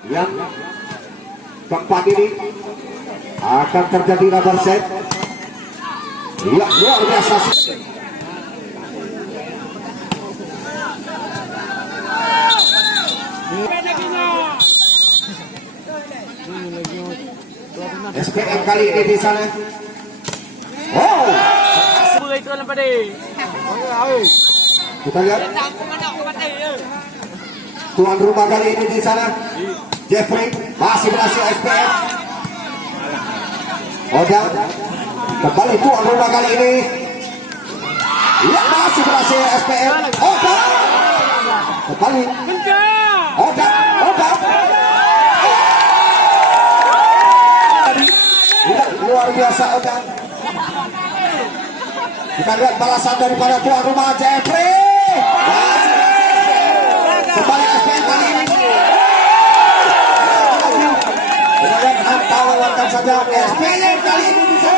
Yang keempat ini akan terjadi rubber set. Ya, luar biasa. SPM kali ini di sana. Wow. Kita lihat. Tuan rumah kali ini di sana. Jeffrey masih berhasil SPM. Odang kembali tuan rumah kali ini. Ya, masih berhasil SPM. Odang kembali. Odang. Luar biasa Odang. Kita lihat balasan daripada tuan rumah Jeffrey. Kembali SPM kali ini. Kita lihat angka lewatkan saja SPM kali ini bisa.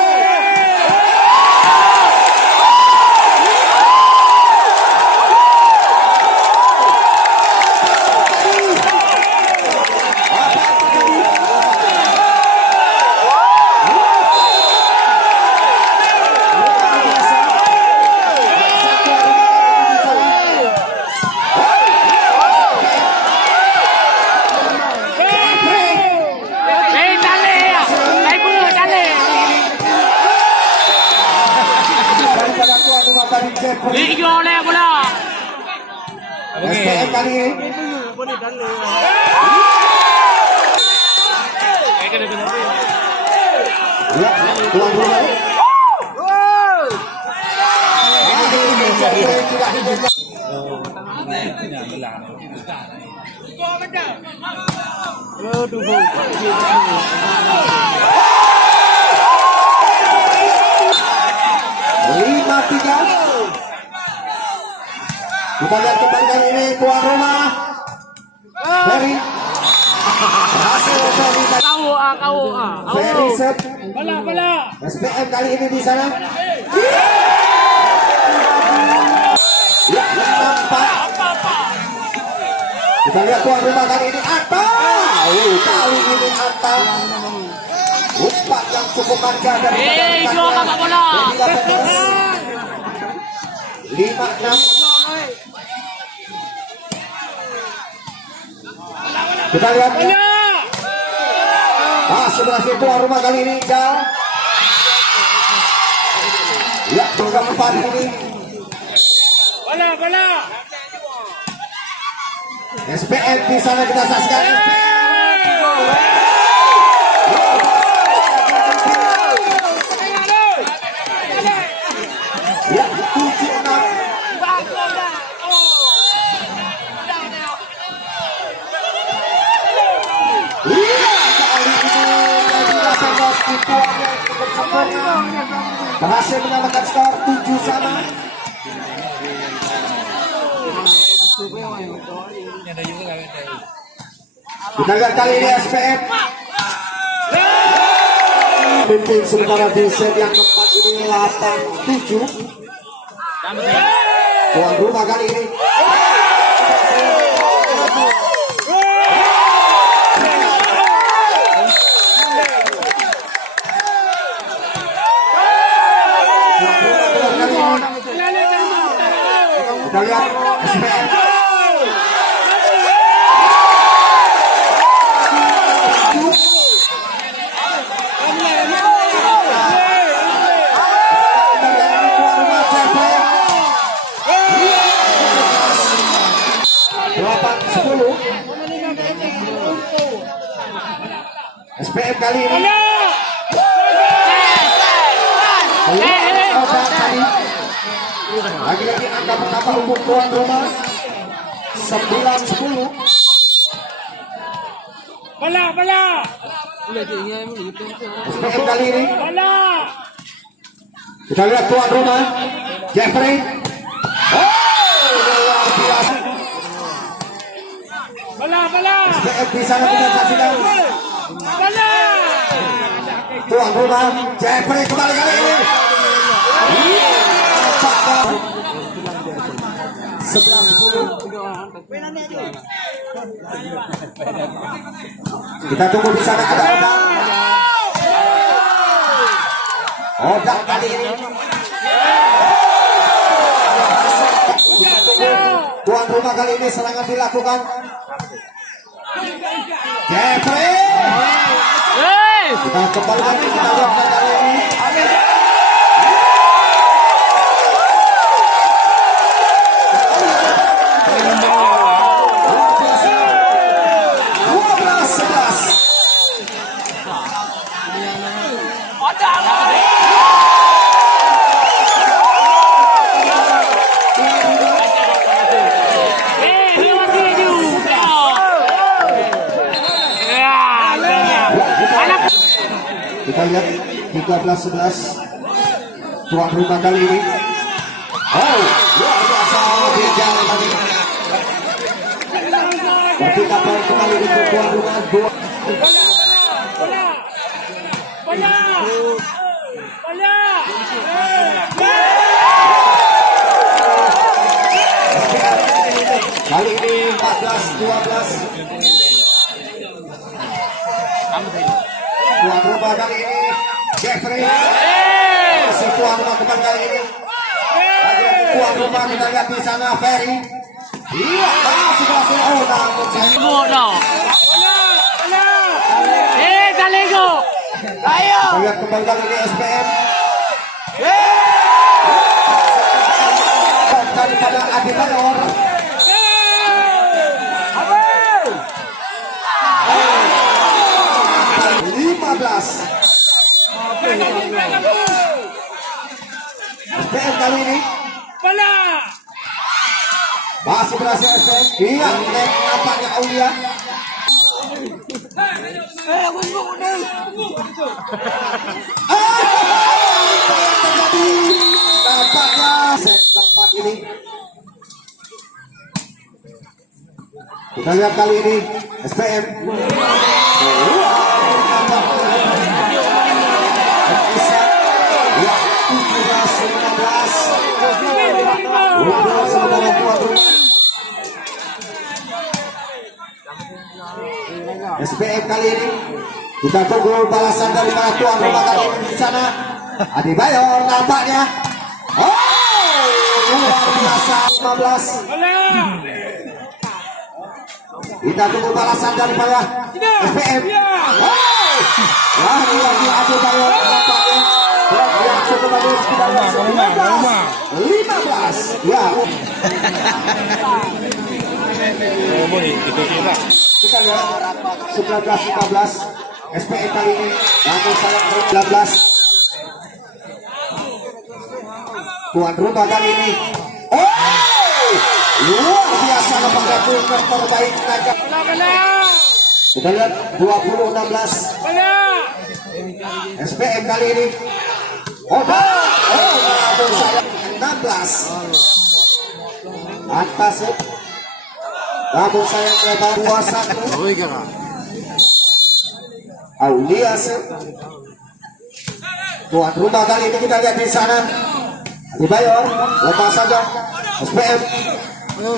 SPM kali ini. Ya, tuan rumah. Lima tiga. Kita lihat kembali kali ini tuan rumah Ferry hasil Ferry set SPM kali ini di sana. Ya, 6-4. Kita lihat tuan rumah kali ini Anta. Kali ini Anta umpan yang cukup manja dari 5-6. Kita lihat berhasil tuan rumah kali ini Jal. Ya, keempat ini SPM di sana kita saksikan. Ya, 7-6. Berhasil menyamakan skor 7-sama. Kita lihat kali ini SPM pimpin sementara di set yang keempat ini 8-7. Tuan rumah kali ini kita lihat SPM SPM kali ini lagi-lagi angka pertama untuk tuan rumah 9-10. SPM kali ini kita lihat tuan rumah Jeffrey. Luar biasa. SPM di sana kita saksikan. Tuan rumah Jeffrey kembali kali ini. 11-10. Kita tunggu di sana ada Odang. Odang kali ini. Tuan rumah kali ini serangan dilakukan. Jeffrey. Kita kembali lagi kita lihat kali ini. Kita lihat 13-11 tuan rumah kali ini. Oh, luar biasa bijak tadi. Kita kembali untuk tuan rumah 2. Kali ini 14-12. Tuan rumah kali ini Jeffrey. Si tuan rumah kembali kali ini. Tuan rumah kita lihat di sana Ferry. Iya, sudah namun Talego. Ayo. Lihat kembali kali ini SPM. Daripada Adi Mayor. 15. SPM kali ini masih berhasil SPM. Iya, nampaknya Aulia. Nampaknya set keempat ini. Kita lihat kali ini SPM. SPM kali ini kita tunggu balasan dari tuan rumah kali ini di sana. Adi Bayor nampaknya. Oh, luar biasa 15. Kita tunggu balasan dari SPM. Oh, lagi Adi Bayor nampaknya. Yang cukup bagus kita 15. Ya. Kita lihat 19-15 SPM kali ini namun sangat 19. Tuan rumah kali ini. Oh, luar biasa menggabung terbaik naga. Kita lihat 20-16 SPM kali ini. Namun sayang 16 atas. Namun sayang lebar 21. Aulia. Tuan rumah kali ini kita lihat di sana. Dibayar, lepas saja. SPM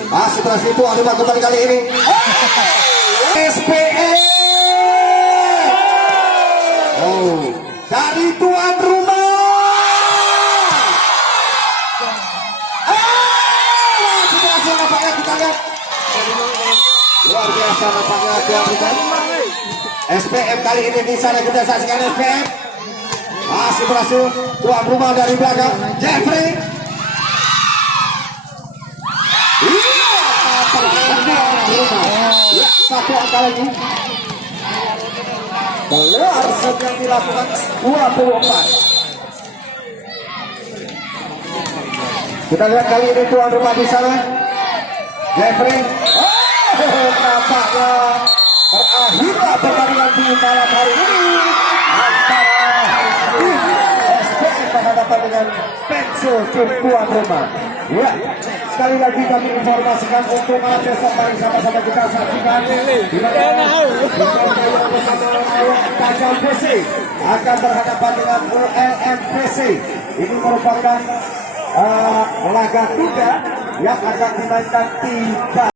masih berhasil tuan rumah kembali kali ini. SPM. Oh, dari tuan rumah. Masih berhasil nampaknya kita lihat. Luar biasa nampaknya dia berikan. SPM kali ini di sana kita saksikan SPM. Masih berhasil tuan rumah dari belakang Jeffrey. Ya, satu angka lagi. Keluar set yang dilakukan 24. Kita lihat kali ini tuan rumah di sana Jeffrey. Nampaknya berakhirlah pertandingan di malam hari ini antara SPM berhadapan dengan Pensil tim tuan rumah. Ya, sekali lagi kami informasikan untuk besok mari sama-sama kita saksikan di mana Kajal PC akan berhadapan dengan ULM PC. Ini merupakan laga 3 yang akan dimainkan 3